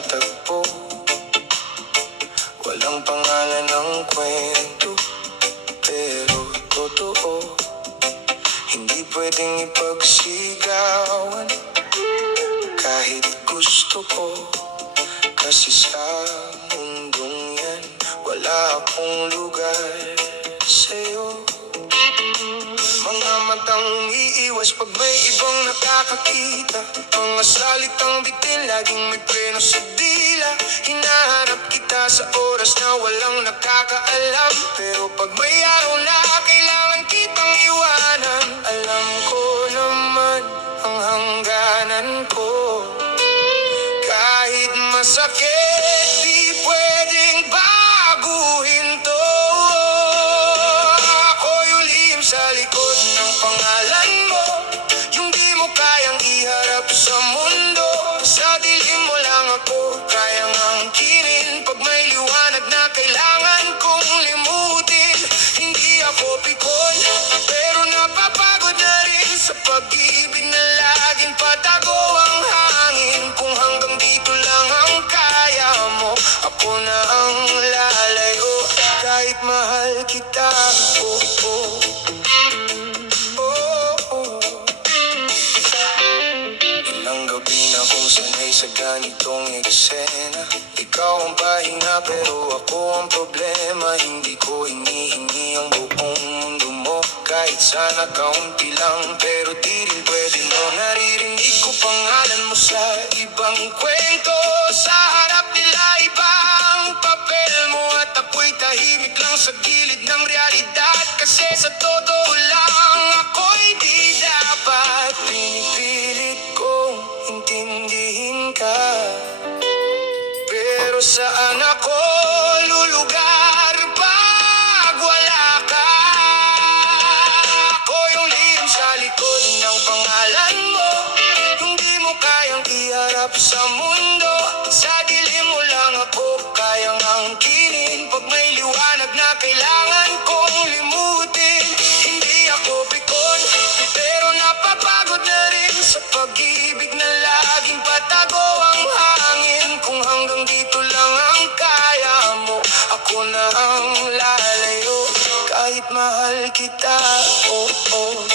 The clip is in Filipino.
natagpo. Walang pangalan ng kwento, pero totoo. Hindi pwedeng ipagsigawan kahit gusto ko. Kasi sa mundong yan, wala akong lugar sa'yo. Mga matang iiwas pag may ibang nakakakita. Mga salitang bitin, laging may preno sa dila. Hinahanap kita sa oras na walang nakakaalam. Pero pag may araw na kailangan kitang iwanan, alam ko naman ang hangganan ko. Kahit masakit, di pwedeng baguhin to. Ako yung lihim sa likod ng pangalan mo, yung di mo kayang iharap sa mundo. Sa dilim mo lang ako kayang angkinin. Pag may liwanag na kailangan kong limutin. Hindi ako pikon, pero napapagod na rin sa pag-ibig na laging patago ang hangin. Kung hanggang dito lang ang kaya mo, ako na ang lalayo. Kahit mahal kita, oh, oh. Oh, oh. Ilang gabi na kung sanay sa ganitong eksena. Ikaw ang pahinga pero ako ang problema. Hindi ko hinihingi ang buong mundo mo. Kahit sana kaunti lang, pero di rin pwede no. Naririnig ko pangalan mo sa ibang kwento. Sa harap nila ibang papel mo, at ako'y tahimik lang sa gilid ng realidad. Kasi sa totoo lang, ako'y di dapat. Pinipilit kong intindihin ka, pero saan ako lulugar pag wala ka? Ako yung lihim sa likod ng pangalan mo, yung di mo kayang iharap sa mundo. Sa dilim mo lang ako kayang angkinin. Pag may liwanag na kailangan kong limutin. Hindi ako pikon, pero napapagod na rin sa pag-ibig na laging patago ang hangin. Kung hanggang dito lang ang kaya mo, ako na ang lalayo. Kahit mahal kita, oh, oh.